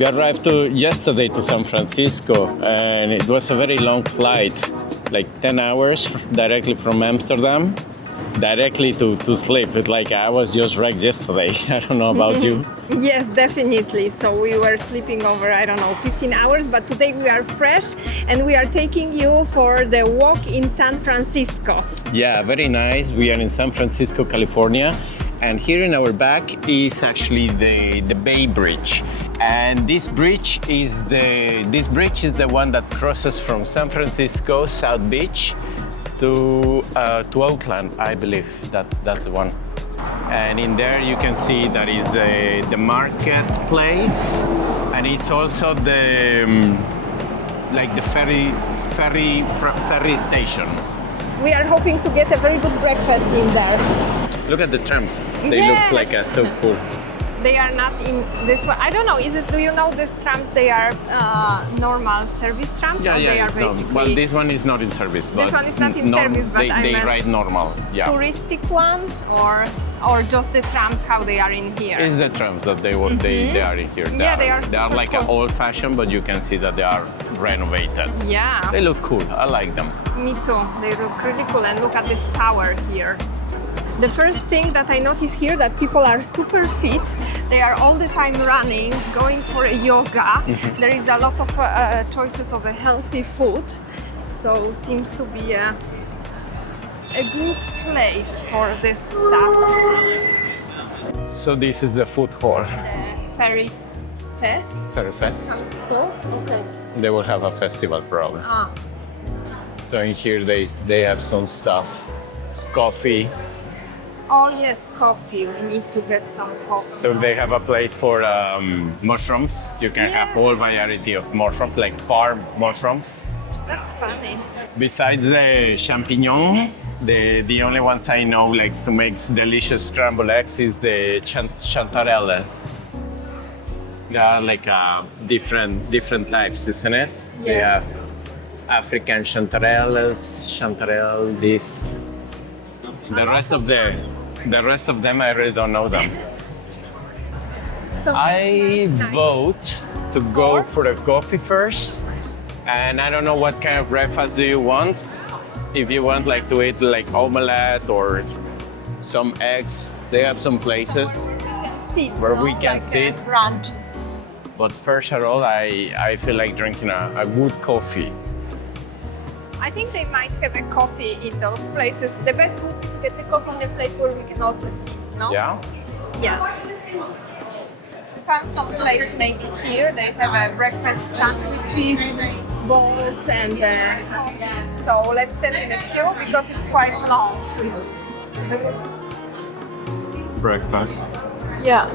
We arrived yesterday to San Francisco, and it was a very long flight, like 10 hours directly from Amsterdam, directly to sleep. It's like I was just wrecked yesterday. I don't know about you. Yes, definitely. So we were sleeping over, I don't know, 15 hours, but today we are fresh and we are taking you for the walk in San Francisco. Yeah, very nice. We are in San Francisco, California. And here in our back is actually the Bay Bridge. And this bridge is the one that crosses from San Francisco, South Beach, to Oakland, I believe. That's the one. And in there you can see that is the marketplace, and it's also the like the ferry station. We are hoping to get a very good breakfast in there. Look at the trams. They Yes. look like so cool. They are not in this one. I don't know. Do you know these trams? They are normal service trams, or they are basically. Well, this one is not in service. But this one is not in service, but they ride normal. Yeah. Touristic one, or just the trams how they are in here. It's the trams that they are in here. They are They are like super cool. old-fashioned, but you can see that they are renovated. Yeah. They look cool. I like them. Me too. They look really cool, and look at this tower here. The first thing that I notice here that people are super fit. They are all the time running, going for a yoga. There is a lot of choices of a healthy food, so seems to be a good place for this stuff. So this is the food hall. The Ferry Fest. Ferry Fest. Sounds cool. Okay. They will have a festival probably. Ah. So in here they have some stuff, coffee. Oh yes, coffee. We need to get some coffee. So they have a place for mushrooms. You can have all variety of mushrooms, like farm mushrooms. That's funny. Besides the champignon, the only ones I know like to make delicious scrambled eggs is the chanterelle. There are like different types, isn't it? Yes. They have African chanterelle, this. The rest of them I really don't know them. So I nice. vote to go for the coffee first, and I don't know what kind of breakfast do you want. If you want like to eat like omelette or some eggs, they have some places where we can sit. Brunch. But first of all, I feel like drinking a good coffee. I think they might have a coffee in those places. The best would be to get the coffee in a place where we can also sit, no? Yeah? Yeah. Found some place maybe here. They have a breakfast sandwiches, bowls, and coffee. So let's stand in a queue because it's quite long. Breakfast. Yeah.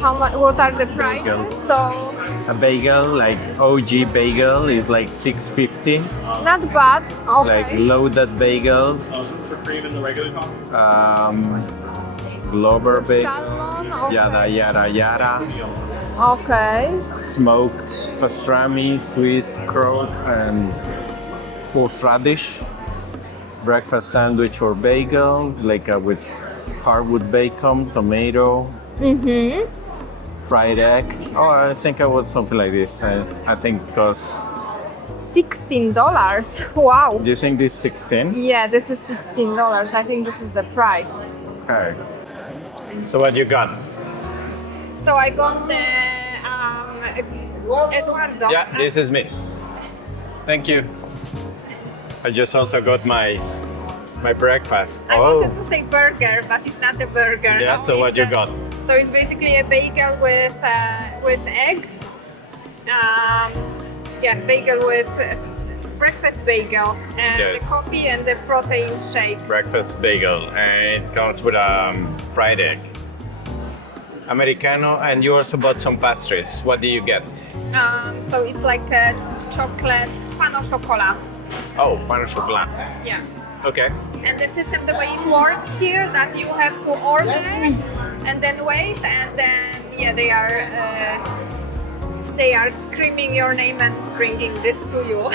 How much? What are the prices? Bagels. So A bagel, like OG bagel, is like $6.50. not bad. Okay. Like loaded bagel. For cream and the regular coffee? Glover bagel. Salmon. Okay. Yada. Okay. Smoked pastrami, Swiss croat, and horseradish. Breakfast sandwich or bagel, like with hardwood bacon, tomato, fried egg. Oh, I think I want something like this. I think it costs. $16. Wow. Do you think this is 16? Yeah, this is $16. I think this is the price. Okay. So what you got? So I got the Eduardo. Yeah, this is me. Thank you. I just also got my breakfast. I wanted to say burger, but it's not a burger. Yeah, No, so what it's you got? So it's basically a bagel with egg. Bagel with breakfast bagel and Yes. the coffee and the protein shake. Breakfast bagel, and it comes with fried egg. Americano, and you also bought some pastries. What do you get? So it's like a chocolate pan au chocolat. Oh, pan au chocolat. Yeah. Okay. And the system, the way it works here, that you have to order and then wait, and then they are screaming your name and bringing this to you.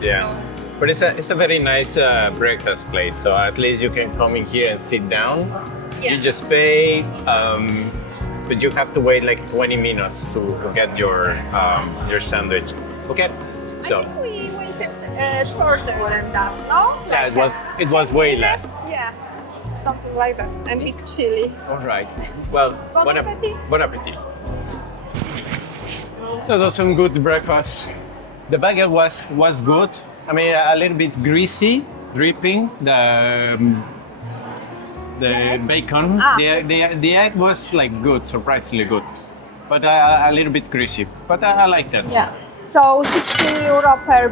Yeah. But it's a very nice breakfast place. So at least you can come in here and sit down. Yeah. You just pay. but you have to wait like 20 minutes to get your sandwich. Okay, so I think we waited shorter than that, no? yeah, Like, it was way less. Yeah, something like that. And big chili. All right. Well, Bon appetit. Bon appetit. That was some good breakfast. The baguette was good. I mean, a little bit greasy, dripping. The egg? bacon. Ah. The egg was like good, surprisingly good, but a little bit greasy. But I liked it. Yeah. So 16 euro per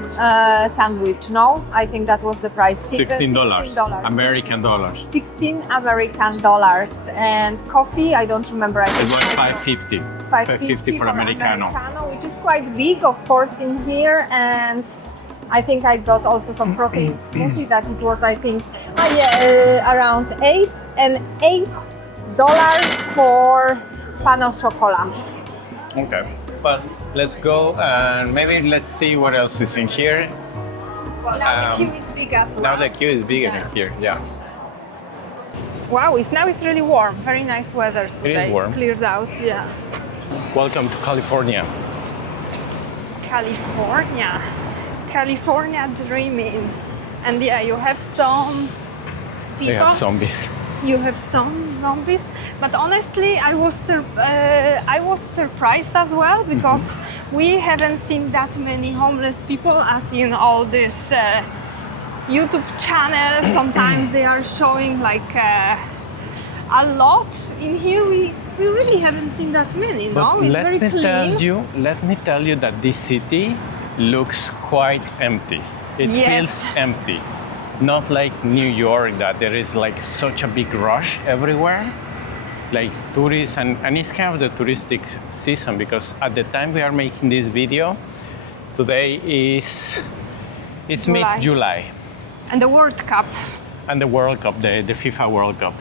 sandwich, no? I think that was the price. $16. American dollars. 16 American dollars. And coffee, I don't remember. I It think was $5.50. $5.50 for Americano. Which is quite big, of course, in here. And I think I got also some protein smoothie that it was, I think, around $8 for pan au chocolat. Okay. But let's go and maybe let's see what else is in here. Now the queue is big as well. Now the queue is bigger in here. Yeah. Wow, now it's really warm. Very nice weather today. It is warm. Cleared out, yeah. Welcome to California. California dreaming. And yeah, you have some people. They have zombies. You have some zombies, but honestly, I was surprised as well because we haven't seen that many homeless people as in all this YouTube channels. Sometimes they are showing like a lot. In here, we really haven't seen that many. No, it's very clean. Let me tell you that this city looks quite empty. It feels empty. Not like New York, that there is like such a big rush everywhere, like tourists, and it's kind of the touristic season because at the time we are making this video, today is mid-July. And the World Cup. And the World Cup, the FIFA World Cup.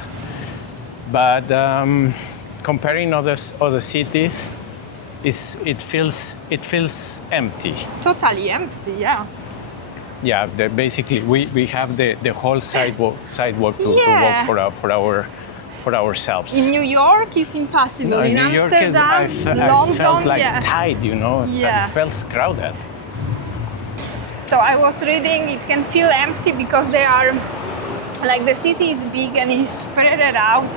But comparing other cities, it feels empty. Totally empty, yeah. Yeah, basically we have the whole sidewalk to walk for ourselves. In New York, it's impossible. No, in New York Amsterdam, I London, felt like tight, you know. Yeah. It felt crowded. So I was reading, it can feel empty because they are, like the city is big and it's spread out,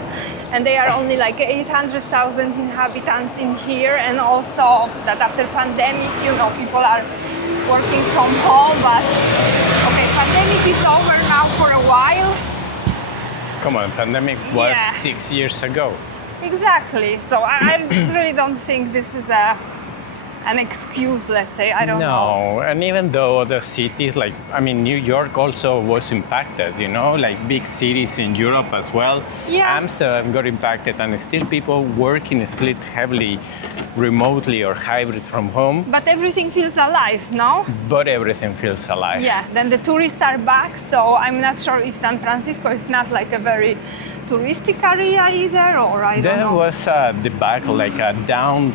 and there are only like 800,000 inhabitants in here, and also that after pandemic, you know, people are working from home, but okay, pandemic is over now for a while. Come on, pandemic was 6 years ago. Exactly. So I really don't think this is an excuse, let's say. I don't know. No, and even though other cities, like, I mean, New York also was impacted, you know, like big cities in Europe as well. Yeah. Amsterdam got impacted, and still people working split heavily remotely or hybrid from home. But everything feels alive, no? But everything feels alive. Yeah, then the tourists are back, so I'm not sure if San Francisco is not like a very touristic area either, or I don't know. There was a debacle, like a down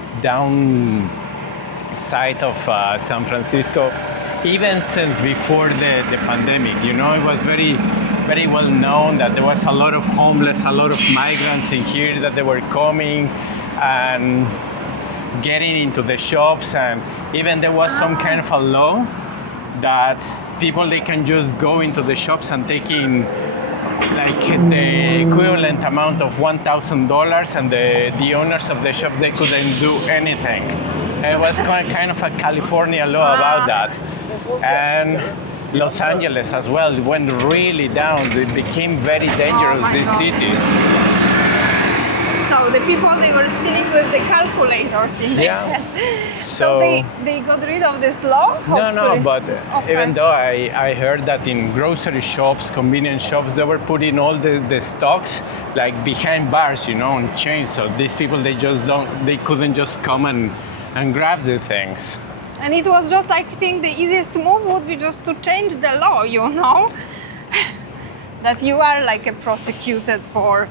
side of San Francisco, even since before the pandemic. You know, it was very, very well known that there was a lot of homeless, a lot of migrants in here, that they were coming and getting into the shops, and even there was some kind of a law that people, they can just go into the shops and take in like the equivalent amount of $1,000, and the owners of the shop, they couldn't do anything. It was kind of a California law about that. And Los Angeles as well went really down. It became very dangerous, these cities. So the people, they were stealing with the calculators in there. Yeah. So they got rid of this law, hopefully. No, but even though I heard that in grocery shops, convenience shops, they were putting all the stocks like behind bars, you know, on chains. So these people, they couldn't just come and grab the things. And it was just like, I think the easiest move would be just to change the law, you know? That you are like prosecuted for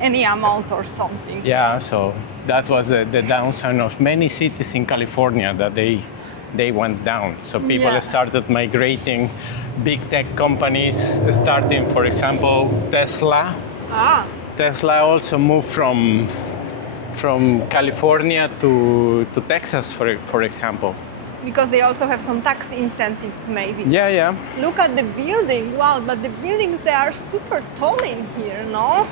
any amount or something. Yeah, so that was the downside of many cities in California, that they went down. So people started migrating. Big tech companies, starting, for example, Tesla. Tesla also moved from from California to Texas, for example. Because they also have some tax incentives, maybe. Yeah, yeah. Look at the building. Wow, but the buildings, they are super tall in here, no?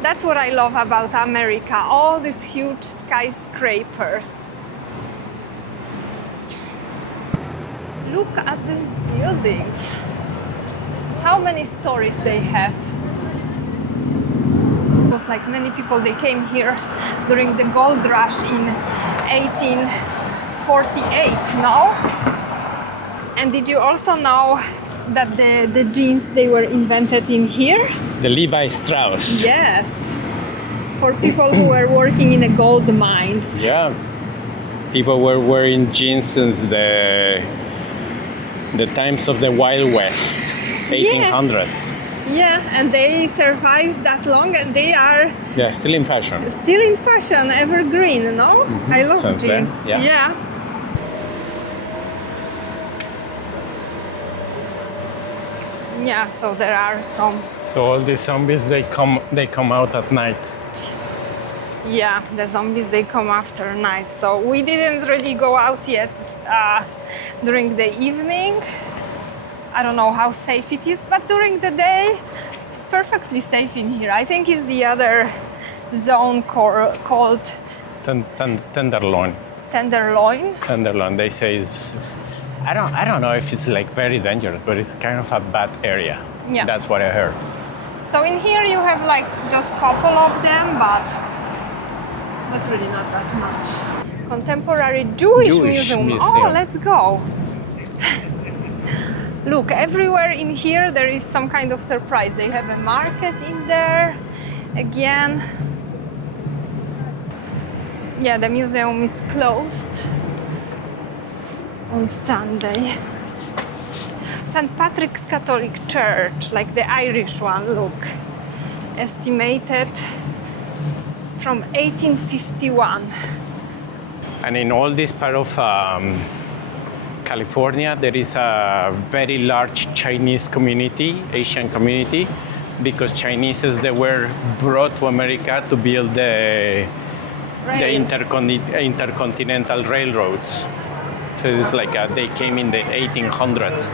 That's what I love about America. All these huge skyscrapers. Look at these buildings. How many stories they have. It was like many people, they came here during the gold rush in 1848, no? And did you also know that the jeans, they were invented in here? The Levi Strauss. Yes, for people who were working in the gold mines. Yeah. People were wearing jeans since the times of the Wild West, 1800s. Yeah, and they survived that long, and they are Still in fashion. still in fashion, evergreen, no? I love Since then, jeans. yeah. Yeah, so there are some. So all these zombies, they come out at night. Yeah, the zombies, they come after night. So we didn't really go out yet during the evening. I don't know how safe it is, but during the day, it's perfectly safe in here. I think it's the other zone called Tenderloin. Tenderloin. Tenderloin. They say is. I don't know if it's like very dangerous, but it's kind of a bad area. Yeah. That's what I heard. So in here you have like just couple of them, but really not that much. Contemporary Jewish Museum. Oh, let's go. Look, everywhere in here there is some kind of surprise. They have a market in there again. Yeah, the museum is closed on Sunday. St. Patrick's Catholic Church, like the Irish one, look. Estimated from 1851. And in all this part of California, there is a very large Chinese community, Asian community, because Chinese, they were brought to America to build the intercontinental railroads. So it's like they came in the 1800s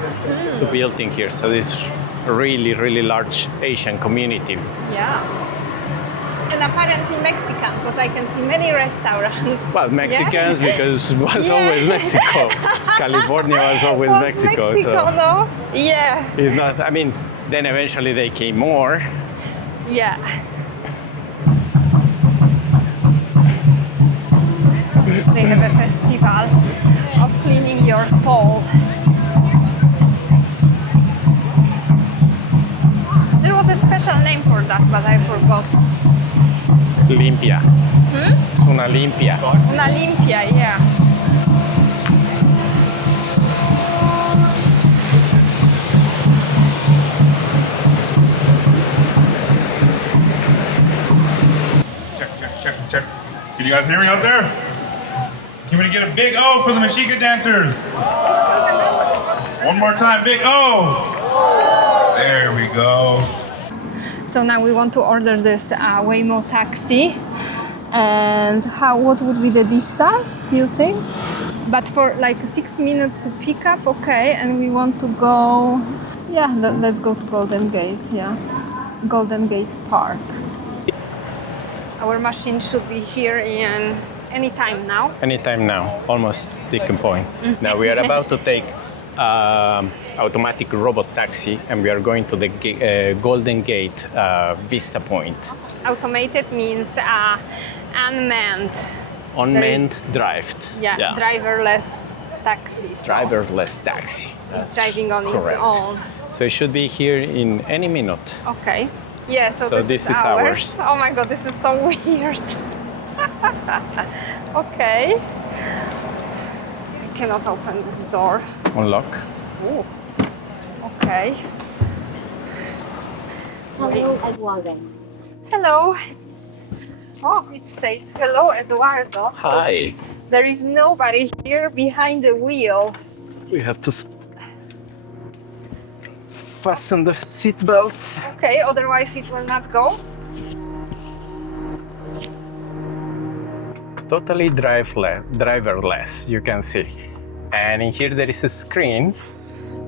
to build in here. So this really, really large Asian community. Yeah. And apparently Mexican, because I can see many restaurants. Well, Mexicans, because it was always Mexico. California was always Mexico. So no? Yeah. it's not, I mean, then eventually they came more. Yeah. They have a festival of cleaning your soul. There was a special name for that, but I forgot. Limpia. Una limpia. Una limpia, yeah. Check. Can you guys hear me out there? Can we get a big O for the Mexica dancers? One more time, big O. There we go. So now we want to order this Waymo taxi. And what would be the distance, you think? But for like 6 minutes to pick up, okay. And we want to go, let's go to Golden Gate, Golden Gate Park. Our machine should be here in any time now. Anytime now, almost ticking point. Now we are about to take automatic Robotaxi, and we are going to the Golden Gate Vista Point. Automated means unmanned. Unmanned drive. Yeah, driverless taxi. So Driverless taxi. it's driving on correct. its own. So it should be here in any minute. Okay. Yeah, so this is ours. Oh my god, this is so weird. Okay. I cannot open this door. Unlock. Ooh. Okay. Hello, Eduardo. Hello. Oh, it says hello, Eduardo. Hi. There is nobody here behind the wheel. We have to fasten the seat belts. Okay, otherwise it will not go. totally driverless, you can see. And in here there is a screen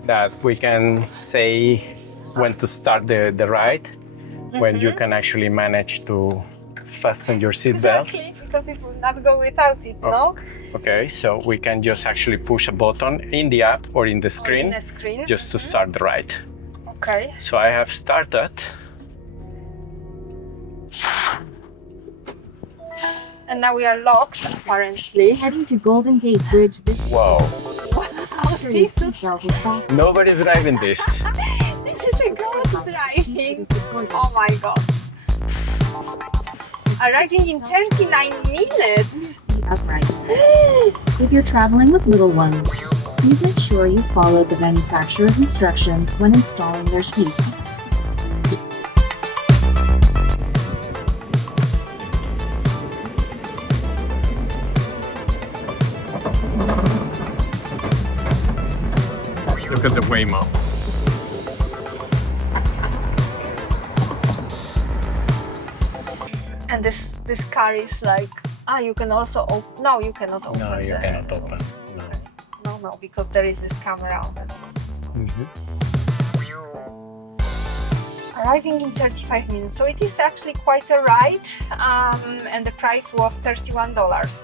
that we can say when to start the ride, when you can actually manage to fasten your seatbelt. Exactly, because it will not go without it, no? Okay, so we can just actually push a button in the app or in the screen, just to start the ride. Okay. So I have started. And now we are locked, apparently. Heading to Golden Gate Bridge. Wow, This is nobody's driving this. This is a good driving. Oh my god. Arriving in 39 minutes. Upright. If you're traveling with little ones, please make sure you follow the manufacturer's instructions when installing their seats. Look at the Waymo. And this car is like, you can also open. No, you cannot open. No, you cannot open. No. No, because there is this camera on it. Arriving in 35 minutes, so it is actually quite a ride, and the price was $31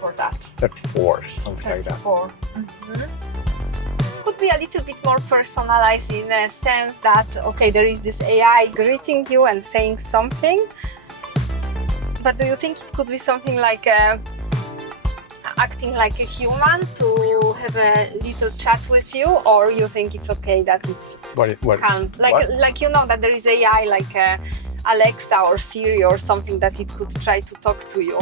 for that. 34, something like that. 34. Could be a little bit more personalized in a sense that, okay, there is this AI greeting you and saying something, but do you think it could be something like acting like a human to have a little chat with you, or you think it's okay that it's calm? Like you know that there is AI like Alexa or Siri or something that it could try to talk to you.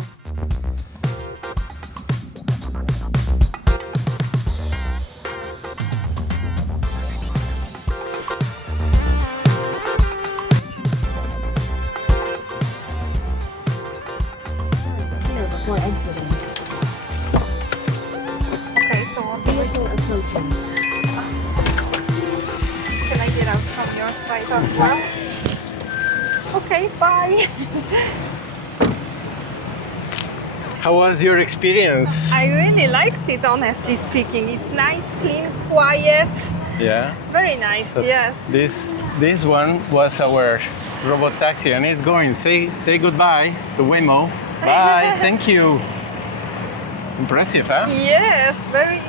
Before exiting. Okay, so what do we do? Approaching. Can I get out from your side as well? Okay, bye. How was your experience? I really liked it, honestly speaking. It's nice, clean, quiet. Yeah. Very nice, yes. This one was our Robotaxi, and it's going. Say goodbye to Waymo. Bye. Thank you. Impressive, huh? Yes, very,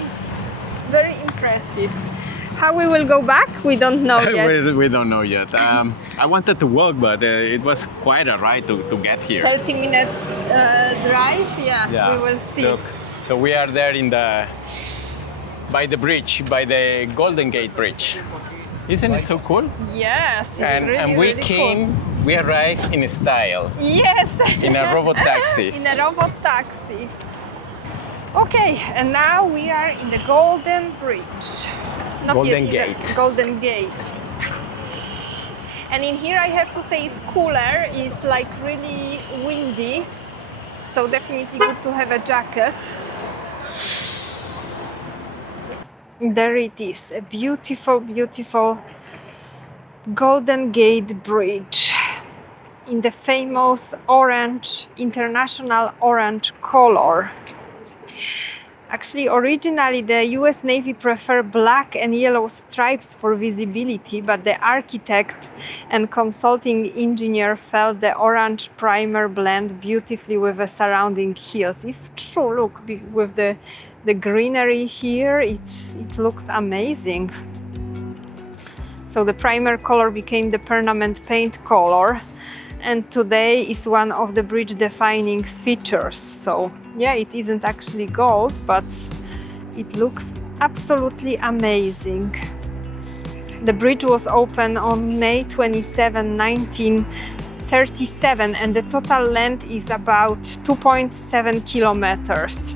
very impressive. How we will go back, we don't know yet. we don't know yet. I wanted to walk, but it was quite a ride to get here. 30 minutes drive, yeah, we will see. Look, so we are there by the bridge, by the Golden Gate Bridge. Isn't it so cool? Yes, it's really, we really came, cool. we arrived in style. Yes. In a Robotaxi. In a Robotaxi. Okay, and now we are in the Golden Bridge. Not Golden yet, Gate. Golden Gate. And in here I have to say it's cooler, it's like really windy. So definitely good to have a jacket. There it is, a beautiful, beautiful Golden Gate Bridge in the famous orange, international orange color. Actually, originally the US Navy preferred black and yellow stripes for visibility, but the architect and consulting engineer felt the orange primer blend beautifully with the surrounding hills. It's true, look, with the greenery here, it looks amazing. So the primer color became the permanent paint color, and today is one of the bridge defining features. So yeah, it isn't actually gold, but it looks absolutely amazing. The bridge was opened on May 27, 1937, and the total length is about 2.7 kilometers.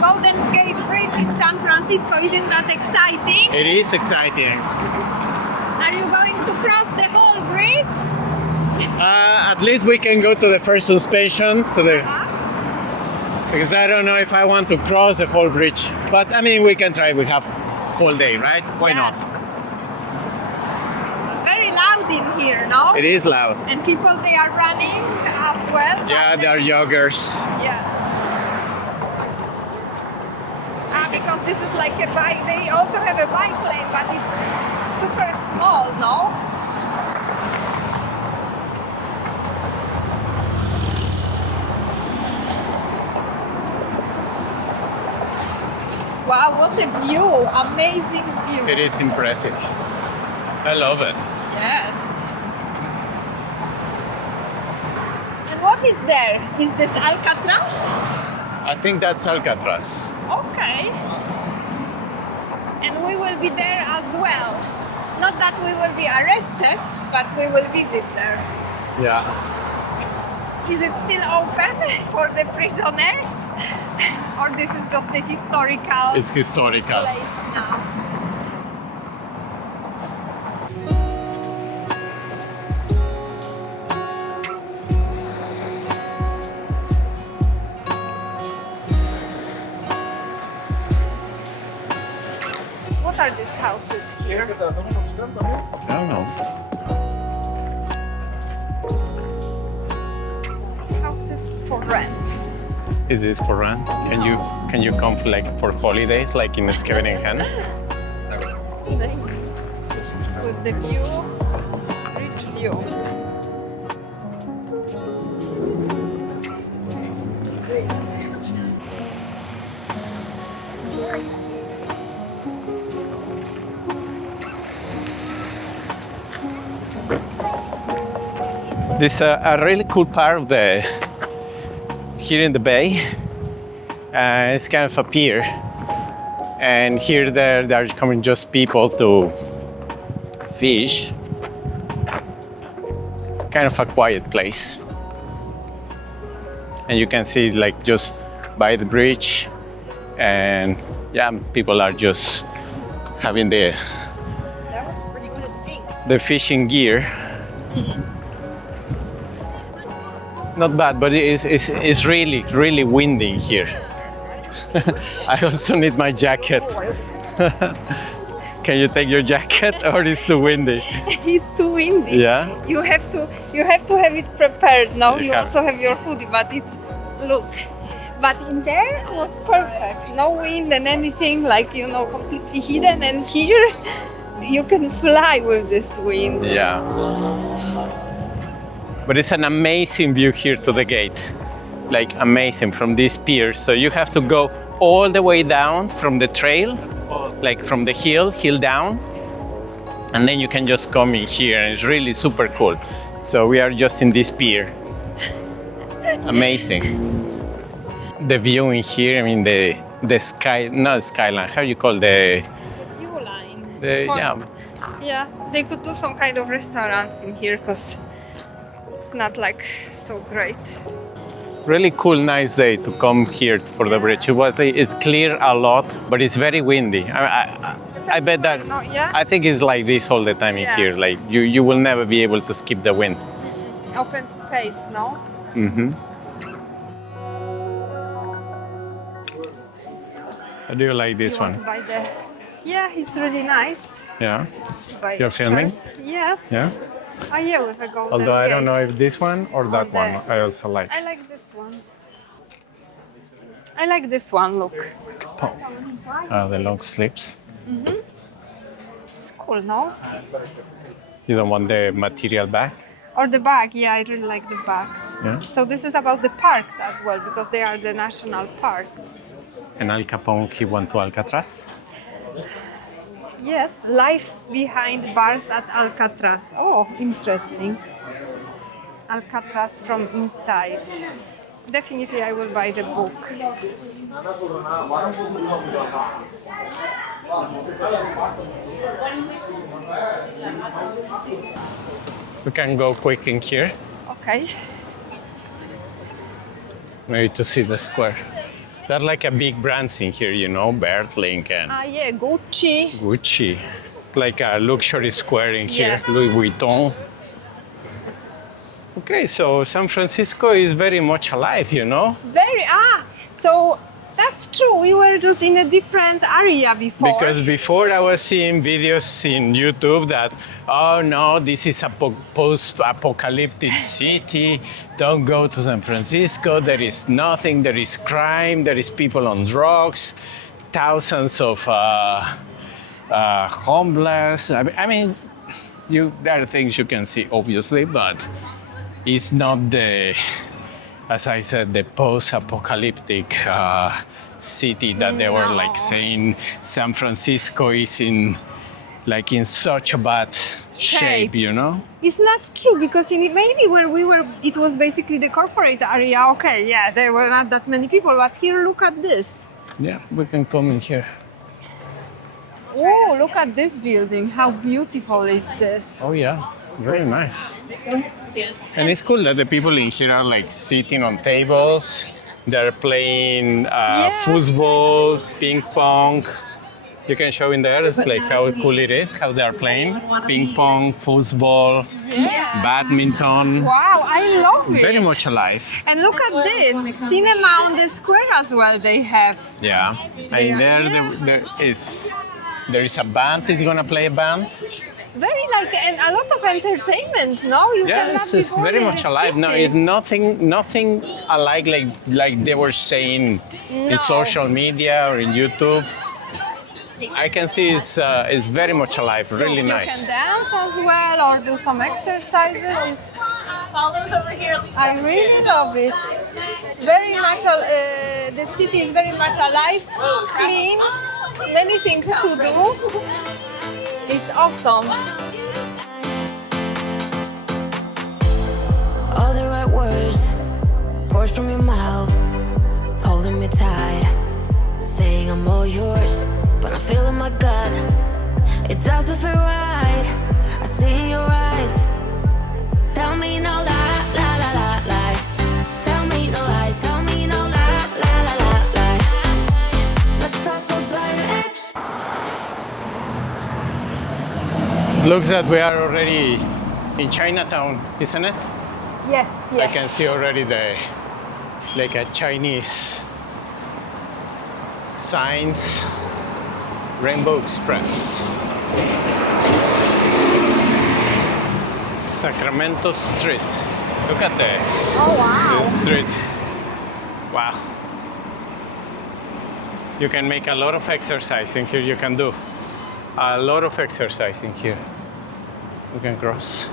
Golden Gate Bridge in San Francisco. Francisco. Isn't that exciting? It is exciting. Are you going to cross the whole bridge? At least we can go to the first suspension, Uh-huh. because I don't know if I want to cross the whole bridge. But I mean, we can try. We have whole day, right? Why not? Very loud in here, no? It is loud. And people, they are running as well. Yeah, they are joggers. Yeah. Because this is like a bike. They also have a bike lane, but it's super small, no? Wow, what a view! Amazing view. It is impressive. I love it. Yes. And what is there? Is this Alcatraz? I think that's Alcatraz. Okay. And we will be there as well. Not that we will be arrested, but we will visit there. Yeah. Is it still open for the prisoners? Or this is just a historical It's historical. place now? What are these houses here? I don't know. Houses for rent. Is this for rent? Can you come for holidays, like in Scheveningen? With the view, rich view. This is a really cool part of here in the bay. It's kind of a pier, and here there's coming just people to fish. Kind of a quiet place, and you can see like just by the bridge, and yeah, people are just having That was pretty good thing. the fishing gear. Not bad, but it's really windy here. I also need my jacket. Can you take your jacket, or it's too windy? It is too windy. Yeah. You have to have it prepared. Now you have- also have your hoodie, but look. But in there it was perfect. No wind and anything, like completely hidden. And here you can fly with this wind. Yeah. But it's an amazing view here to the gate. Like amazing from this pier. So you have to go all the way down from the trail, like from the hill down. And then you can just come in here, and it's really super cool. So we are just in this pier. Amazing. The view in here, I mean the sky, not skyline, how do you call The view line. yeah. Yeah, they could do some kind of restaurants in here because it's not like so great. Really cool, nice day to come here for the bridge. It's clear a lot, but it's very windy. I bet that. No, yeah? I think it's like this all the time in Yeah. here. Like you will never be able to skip the wind. Open space, no? Mm-hmm. How do you like this You one? want to buy the... Yeah, it's really nice. Yeah. Buy You're a filming? shirt. Yes. Yeah. Oh yeah, with a golden Although I don't gate. know if this one or that Or one. the- I also like. I like this one. I like this one, look. The long sleeves. It's cool, no? You don't want the material back? Or the bag, yeah, I really like the bags. Yeah. So this is about the parks as well, because they are the national park. And Al Capone, he went to Alcatraz. Yes, life behind bars at Alcatraz. Oh, interesting. Alcatraz from inside. Definitely I will buy the book. We can go quick in here, Okay. maybe to see the square. They're like a big brands in here, you know, Bertling and Yeah, Gucci. Gucci. Like a luxury square in here, Yes. Louis Vuitton. Okay, so San Francisco is very much alive, you know? So that's true. We were just in a different area before. Because before I was seeing videos in YouTube that, oh no, this is a post-apocalyptic city. Don't go to San Francisco. There is nothing. There is crime. There is people on drugs. Thousands of homeless. I mean, there are things you can see, obviously, but it's not the, as I said, the post-apocalyptic city that they were like saying San Francisco is in such a bad shape, you know? It's not true because maybe where we were, it was basically the corporate area. Okay, yeah, there were not that many people, but here, look at this. Yeah, we can come in here. Oh, look at this building. How beautiful is this? Oh yeah, very nice. And it's cool that the people in here are like sitting on tables. They're playing football, ping pong. You can show in there, it's like how cool it is, how they're playing. Ping pong, football, badminton. Wow, I love it. Very much alive. And look at this, cinema on the square as well they have. Yeah, and there is a band, is gonna play a band. Very and a lot of entertainment, no? You Yes, it's very much alive. No, it's nothing alike like they were saying in social media or in YouTube. I can see it's very much alive, really nice. You can dance as well or do some exercises. I really love it. Very much, the city is very much alive, clean, many things to do. It's awesome. All the right words, words from your mouth, holding me tight, saying I'm all yours, but I feel in my gut, it doesn't feel right. I see in your eyes, tell me no lie, lie, lie, lie, lie. Tell me no lies, tell me no lie, lie, lie, lie, lie. Let's talk about your ex. Looks that we are already in Chinatown, isn't it? Yes. I can see already like a Chinese signs. Rainbow Express. Sacramento Street. Look at the street. Wow. You can make a lot of exercise in here. You can do a lot of exercise in here. You can cross.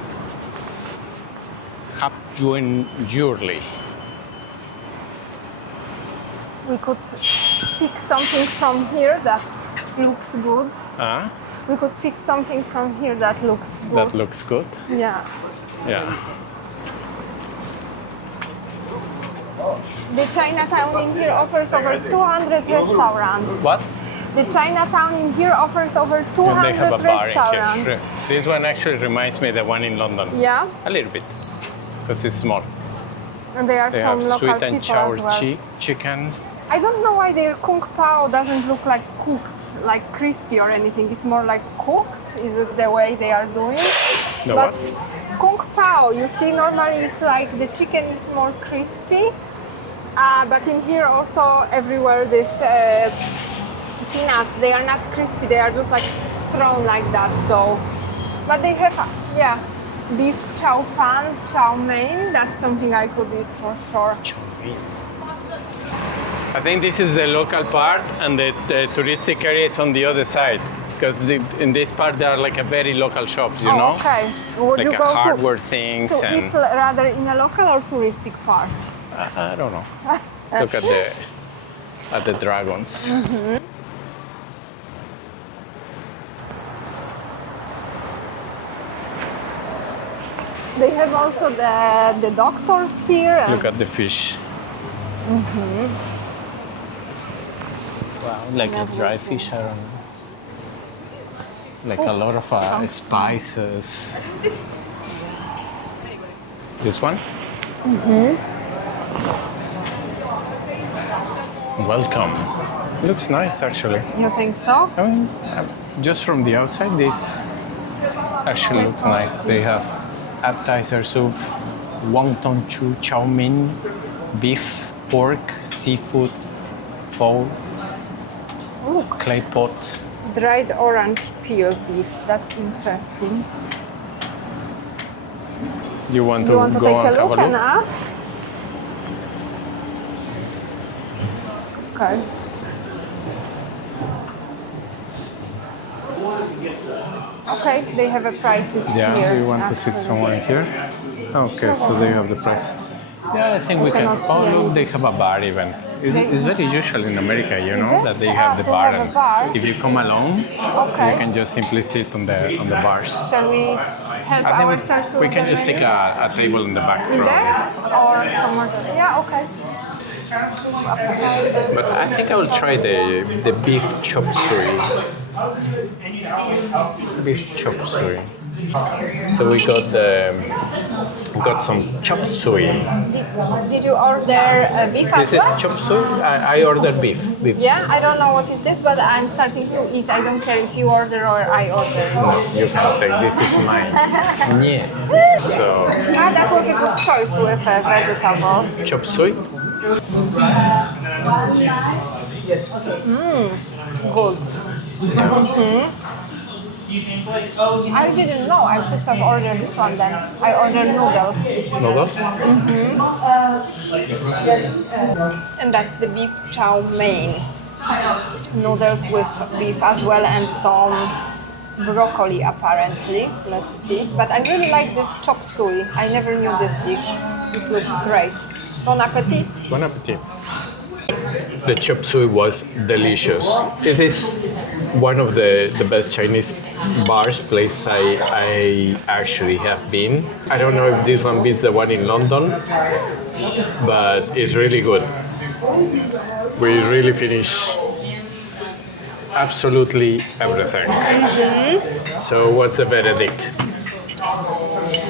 Hap Juen Jurli. We could pick something from here that looks good. We could pick something from here that looks good. That looks good. Yeah. Yeah. The Chinatown in here offers over 200 restaurants. What? The Chinatown in here offers over 200 And they have a bar restaurants. in here. This one actually reminds me of the one in London. Yeah. A little bit, because it's small. And there are They some have local sweet and people sour as well. chicken. I don't know why their kung pao doesn't look like cooked, like crispy or anything. It's more like cooked. Is it the way they are doing? No, But what? kung pao, you see, normally it's like the chicken is more crispy. But in here also everywhere this peanuts, they are not crispy. They are just like thrown like that. So, but they have beef chow fan, chow mein. That's something I could eat for sure. I think this is the local part, and the touristic area is on the other side. Because in this part there are like a very local shops, you know? Okay. Would Like you a go hardware things to and eat rather in a local or touristic part? I don't know. Look at the dragons. Mm-hmm. They have also the doctors here. Look at the fish. Mm-hmm. Wow, like a dry fish, I don't know. Like a lot of spices. This one? Welcome. Looks nice, actually. You think so? I mean, just from the outside, this actually looks nice. They have appetizer soup, wonton chu, chow mein, beef, pork, seafood, pho, clay pot. Dried orange peel beef. That's interesting. You want to You want to go take and a have look a and look? ask? Okay. Okay, they have a prices Yeah, here. do you want to sit somewhere here? Okay, so they have the price. Yeah, I think we can. cannot Oh, see look, any. they have a bar even. It's very usual in America, you know, it? that they have the to bar. have a And bar? if you come alone, Okay. you can just simply sit on the bars. Shall we help I think ourselves we with can the just take menu? a table in the back, In probably. there or somewhere? Yeah, okay. But I think I will try the beef chop suey. Beef chop suey. So we got some chop suey. Did you order beef as This is well? chop suey. I ordered beef. Yeah, I don't know what is this, but I'm starting to eat. I don't care if you order or I order. No, you can take. This is mine. Yeah. So That was a good choice with vegetables. chop suey. Good. I didn't know. I should have ordered this one then. I ordered noodles. Noodles. And that's the beef chow mein. Noodles with beef as well and some broccoli apparently. Let's see. But I really like this chop suey. I never knew this dish. It looks great. Bon appetit. Bon appetit. The chop suey was delicious. It is one of the best Chinese bars place I actually have been. I don't know if this one beats the one in London, but it's really good. We really finished absolutely everything. So what's the verdict?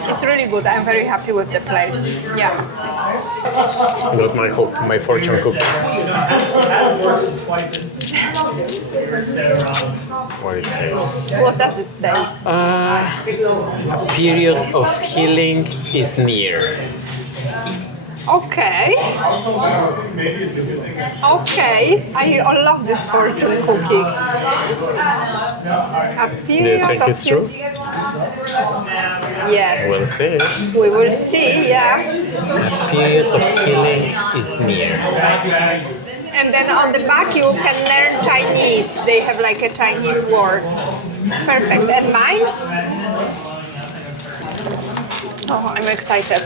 It's really good. I'm very happy with the place. Yeah. Not my fortune cookie. What it says? What does it say? A period of healing is near. Okay. Okay. I love this fortune cookie. A Do you period think of it's true? Yes. We'll see. We will see, yeah. A period of healing is near. And then on the back you can learn Chinese. They have like a Chinese word. Perfect. And mine? Oh, I'm excited.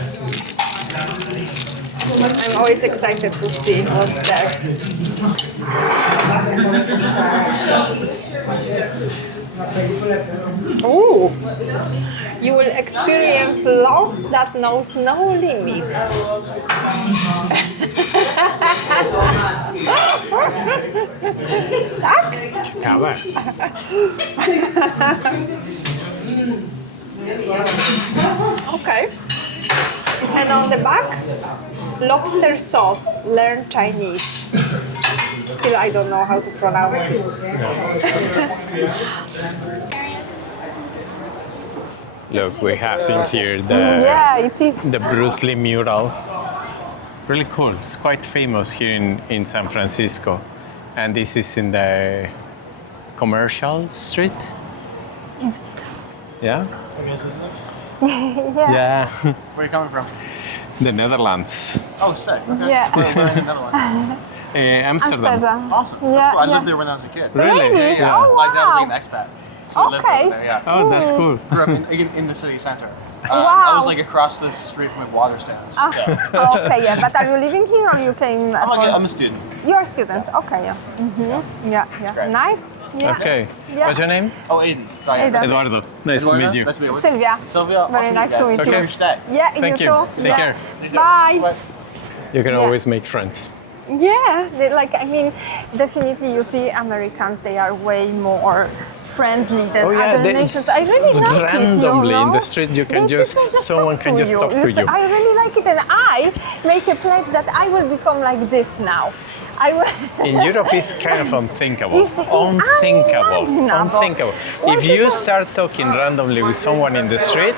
I'm always excited to see what's there. Ooh! You will experience love that knows no limits. Tak? Ciekawe. Okay. And on the back, lobster sauce, learn Chinese. Still, I don't know how to pronounce it. Look, we have in here Yeah, it is. the Bruce Lee mural. Really cool. It's quite famous here in San Francisco. And this is in the Commercial Street. Is it? Yeah? You guys visiting? Yeah. Where are you coming from? The Netherlands. Oh, sick. Okay. Yeah. Where in the Netherlands? Amsterdam. Awesome. Yeah, That's cool. I yeah. lived there when I was a kid. Really? Yeah. Oh, My dad was like wow. an expat. So we lived Okay. over there, yeah. Oh, that's cool. Grew up in the city center. Wow. I was like across the street from like water stands. Yeah. Okay, yeah. But are you living here or you came? I'm a student. You're a student. Okay, yeah. Yeah, yeah. great. Nice. Yeah. Okay. Yeah. What's your name? Oh, Aiden. Sorry, Aiden. Eduardo. Nice to meet you. Nice to meet you. Sylvia. Sylvia. Very awesome nice you to guys. meet Thank you. you for your stay. Yeah, Thank you. too. Take Yeah. care. Bye. You can Yeah. always make friends. Yeah, I mean, definitely you see Americans, they are way more friendly than other nations. I really like it, randomly in the know? street you can They just talk someone can just talk to you. I really like it, and I make a pledge that I will become like this now. In Europe, it's kind of unthinkable. It's Unthinkable. unimaginable. Unthinkable. If you start talking randomly with someone in the street,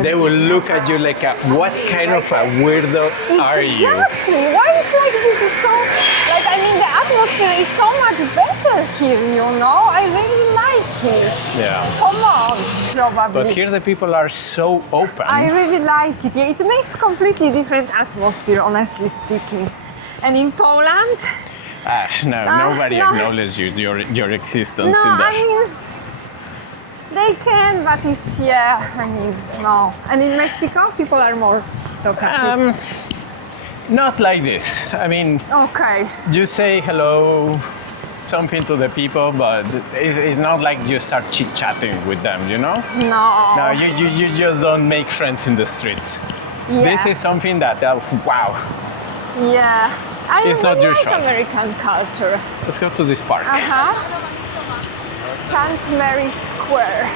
they will look at you like, what kind of a weirdo are you? Exactly. Why is like this is so like I mean the atmosphere is so much better here, you know? I really like it. Yeah. Come on, probably. But here the people are so open. I really like it. Yeah, it makes completely different atmosphere, honestly speaking. And in Poland, No, nobody no. acknowledges your existence no, in that. I mean they can, but it's I mean no. And in Mexico, people are more talkative. Not like this. I mean, Okay. you say hello, something to the people, but it's not like you start chit-chatting with them, you know? No. No, you just don't make friends in the streets. Yeah. This is something that, wow. Yeah. I It's not really like usual. American culture. Let's go to this park. Uh-huh. St. Mary's Square.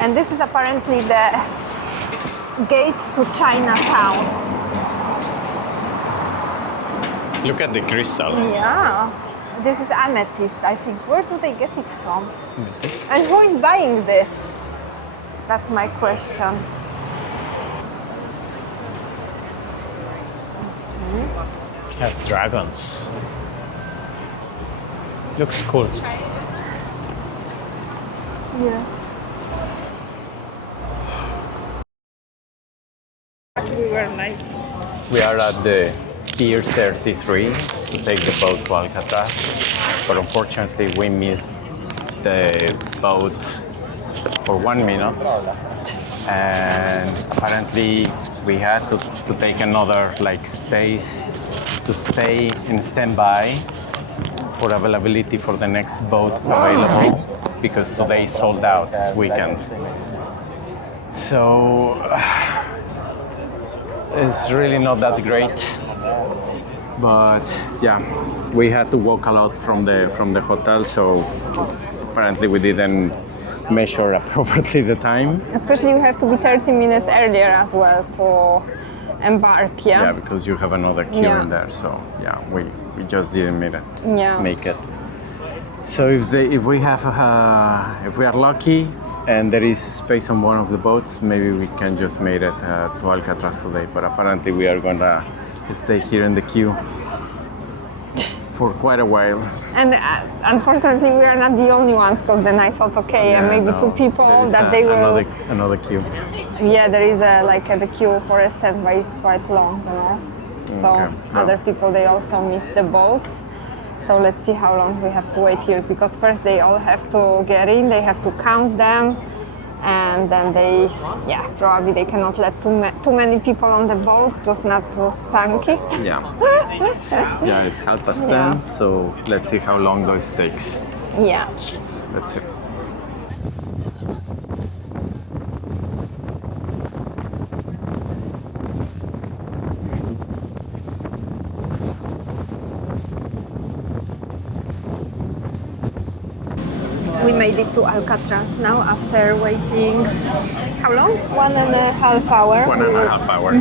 And this is apparently the gate to Chinatown. Look at the crystal. Yeah. This is amethyst, I think. Where do they get it from? This And who is buying this? That's my question. has dragons. Looks cool. Yes. We were like We are at the Pier 33 to take the boat to Alcatraz, but unfortunately we missed the boat for 1 minute, and apparently we had to take another space to stay in standby for availability for the next boat available, because today is sold out weekend. So it's really not that great, but yeah, we had to walk a lot from the hotel, so apparently we didn't measure appropriately the time. especially you have to be 30 minutes earlier as well to embark, yeah? Yeah, because you have another queue Yeah. in there, so yeah, we just didn't Yeah. make it. So if we are lucky and there is space on one of the boats, maybe we can just make it to Alcatraz today. But apparently we are gonna stay here in the queue for quite a while. And unfortunately, we are not the only ones, because then I thought, okay, Yeah, maybe no, two people there is that they will. another queue. Yeah, there is the queue for a standby is quite long, you know. So Okay, well. other people, they also missed the boats. So let's see how long we have to wait here, because first they all have to get in, they have to count them, and then probably they cannot let too many people on the boats, just not to sink it. Yeah. Yeah, it's 10:30, Yeah. so let's see how long this takes. Yeah. Let's see. We made it to Alcatraz now after waiting, how long? 1.5 hours. 1.5 hours.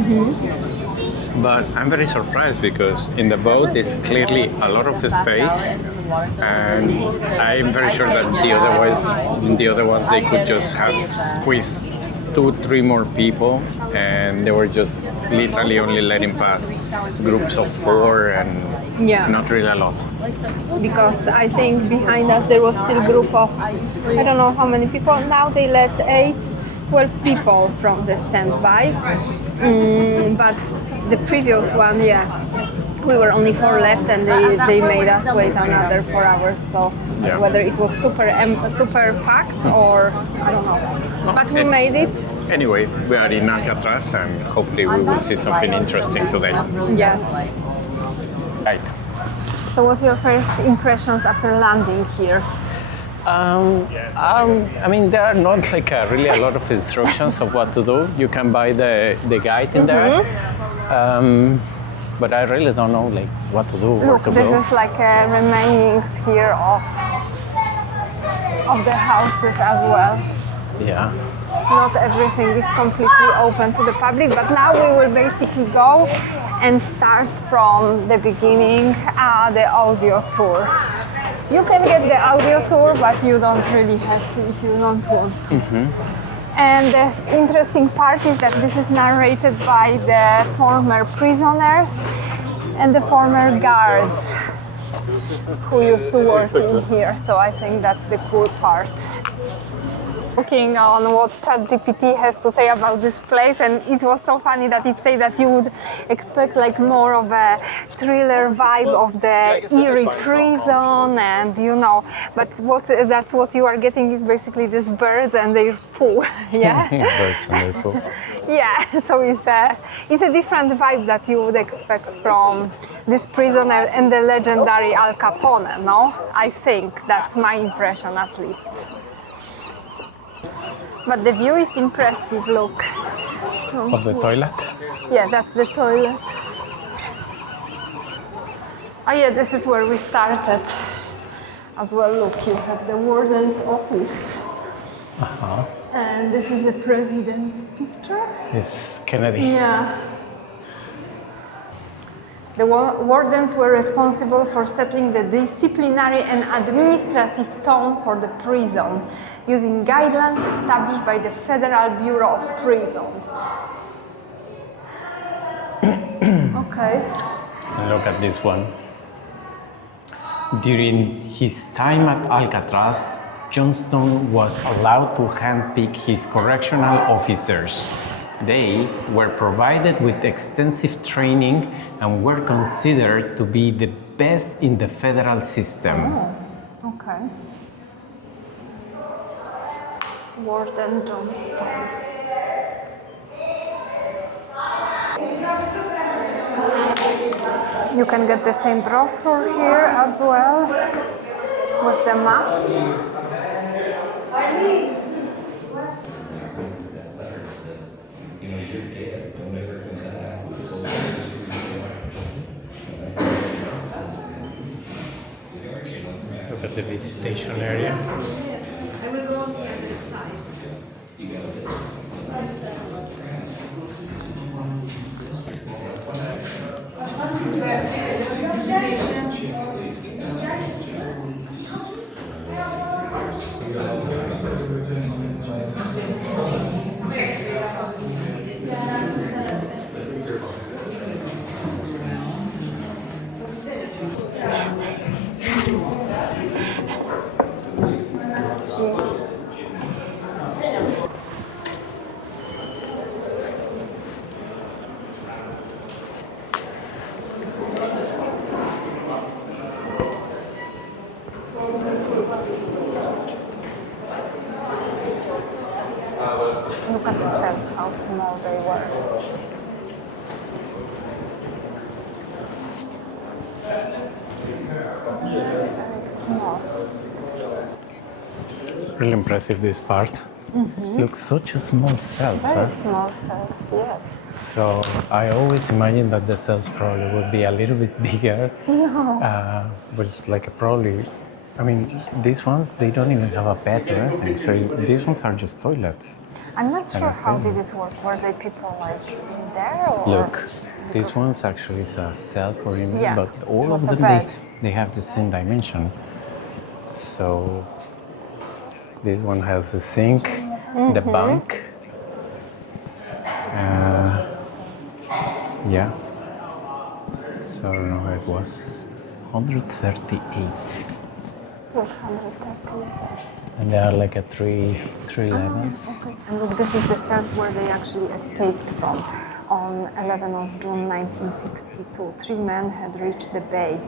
But I'm very surprised because in the boat there's clearly a lot of space, and I'm very sure that the other ones they could just have squeezed 2-3 more people, and they were just literally only letting pass groups of 4 and Yeah. not really a lot. Because I think behind us there was still a group of, I don't know how many people. Now they let 12 people from the standby. But the previous one, we were only 4 left, and they made us wait another 4 hours. So Yeah. whether it was super packed or I don't know. But we made it. Anyway, we are in Alcatraz, and hopefully we will see something interesting today. Yes. Right. So what's your first impressions after landing here? I mean, there are not really a lot of instructions of what to do. You can buy the guide in there, but I really don't know what to do, where Look, to this go. is remainings here of the houses as well. Yeah. Not everything is completely open to the public, but now we will basically go and start from the beginning, the audio tour. You can get the audio tour, but you don't really have to if you don't want to. And the interesting part is that this is narrated by the former prisoners and the former guards who used to work in here. So I think that's the cool part. Looking on what ChatGPT has to say about this place, and it was so funny that it said that you would expect like more of a thriller vibe of the eerie prison, and you know, but that's what you are getting is basically these birds and their poo. Yeah. Birds and their poo. Yeah, so it's a different vibe that you would expect from this prisoner and the legendary Al Capone, no? I think that's my impression at least. But the view is impressive, look. Of the toilet? Yeah, that's the toilet. Oh yeah, this is where we started as well. Look, you have the warden's office. And this is the president's picture. Yes, Kennedy. Yeah. The wardens were responsible for settling the disciplinary and administrative tone for the prison, using guidelines established by the Federal Bureau of Prisons. Okay. Look at this one. During his time at Alcatraz, Johnston was allowed to handpick his correctional officers. They were provided with extensive training and were considered to be the best in the federal system. Oh, okay. Warden Johnston. You can get the same brochure here as well with the map. Look at the visitation area. I will go on the other side. Look at the cells, how small they were. Very small. Really impressive, this part. Looks such a small cells. Very small cells, yes. So I always imagine that the cells probably would be a little bit bigger. No. But it's like a probably, I mean, these ones, they don't even have a bed or anything. So these ones are just toilets. I'm not sure how did it work. Were they people like in there or? Look, this one's actually is a cell for him, Yeah, but all of not a them, bed. they have the same dimension. So this one has the sink, the bunk. Yeah. So I don't know how it was. 138. 130. And they are like a three levels. Okay. And look, this is the cells where they actually escaped from. On 11 of June 1962, 3 men had reached the bay.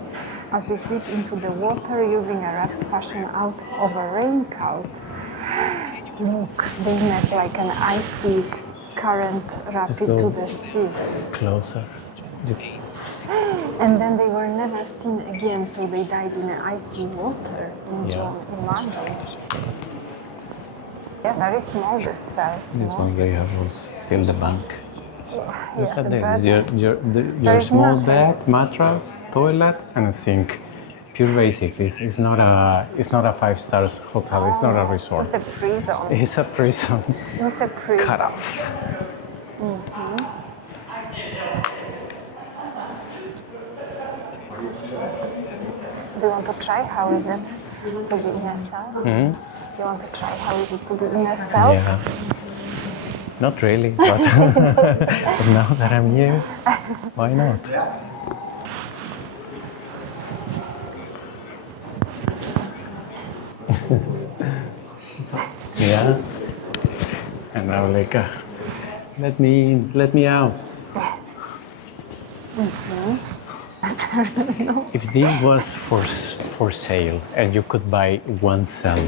As they slipped into the water using a raft fashioned out of a raincoat, look, they met like an icy current rapid to the sea. Closer. And then they were never seen again, so they died in icy water in Yeah. June, imagine. Yeah, very small, this cells. These no? ones they have also still the bunk. Look Yeah, at the this. bed. Your is small nothing. bed, mattress, toilet, and a sink. Pure basic. It's not a 5-star hotel. It's not a resort. It's a prison. It's a prison. It's a prison. Cut off. Do you want to try? How is it to be in a cell? Hmm? You want to try how is it to be in a cell? Yeah. Not really, but now that I'm here, why not? Yeah. And now like, let me out. If this was for sale and you could buy one cell,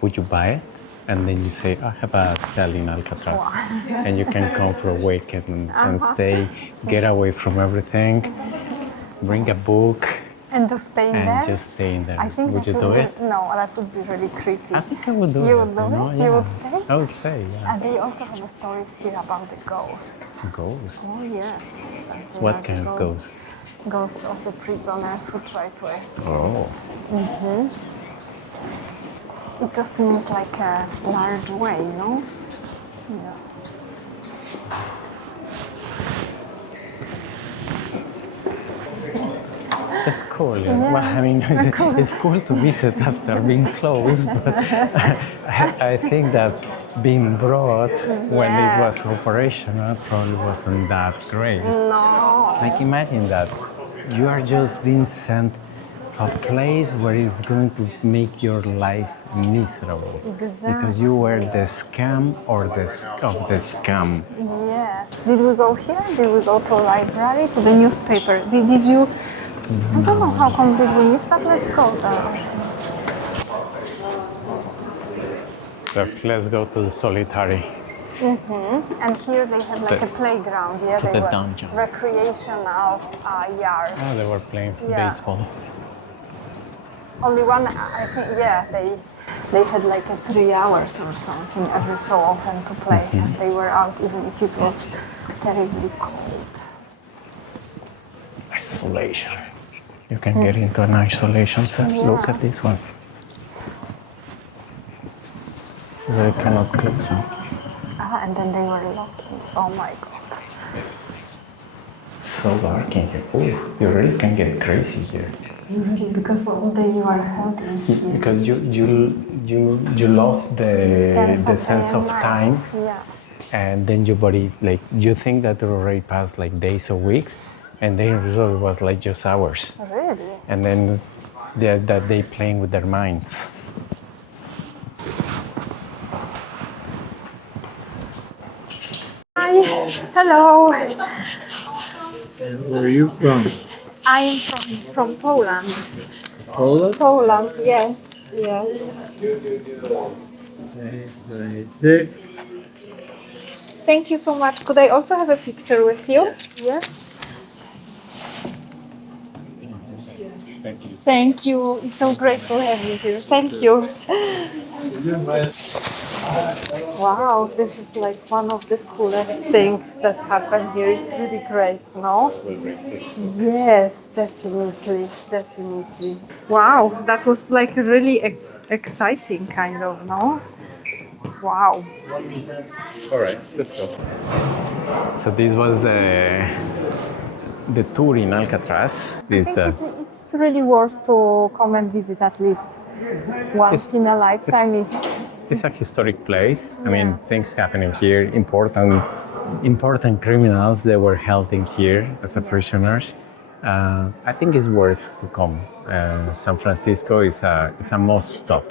would you buy it? And then you say, I have a cell in Alcatraz. And you can come for a week and stay, get away from everything, bring a book, And just stay in and there? just stay in there. I think Would that you do it? No, that would be really creepy. I think I would do it. You would do know? it? Yeah. You would stay? I would stay, yeah. And they also have stories here about the ghosts. Ghosts? Oh, yes. What kind of ghosts? Ghosts of the prisoners who try to escape. Oh. It just seems like a large way, no? Yeah. It's cool, yeah. Well, I mean, it's cool to visit after being closed, but I think that being brought when it was operational probably wasn't that great. No. Like imagine that you are just being sent to a place where it's going to make your life miserable because you were the scam or of the scam. Yeah. Did we go here? Did we go to a library? To the newspaper? Did you? I don't know how come did we miss that. Let's go there. Let's go to the solitary. And here they have like a playground. Yeah, they the were dungeon. recreational yard. Oh, they were playing Yeah. baseball. Only one, I think. Yeah, they had like a 3 hours or something every so often to play, and they were out even if it was terribly cold. Isolation. You can get into an isolation cell. Yeah. Look at these ones. They cannot close them. And then they were locking. Oh my god. So dark in here. Oh, you really can get crazy here. Because you are held in here. Because you lost the sense of time, Yeah. and then your body like you think that it already passed like days or weeks, and then it really was like just hours. Really? And then that they playing with their minds. Hi. Hello. And where are you from? I am from Poland. Poland? Poland, yes. Yes. Nice. Thank you so much. Could I also have a picture with you? Yes. Thank you. Thank you. It's so great to have you here. Thank you. Wow, this is like one of the coolest things that happened here. It's really great, no? Yes, definitely, definitely. Wow, that was like really exciting kind of, no? Wow. All right, let's go. So this was the tour in Alcatraz. I think it's really worth to come and visit at least once in a lifetime. It's a historic place. I mean, things happening here. Important criminals that were held in here as prisoners. I think it's worth to come. San Francisco is a must stop.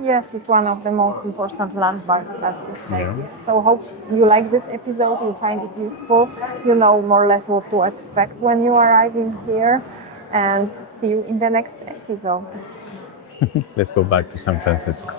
Yes, it's one of the most important landmarks, as we say. Yeah. So hope you like this episode, you find it useful, you know more or less what to expect when you arrive in here, and see you in the next episode. Let's go back to San Francisco.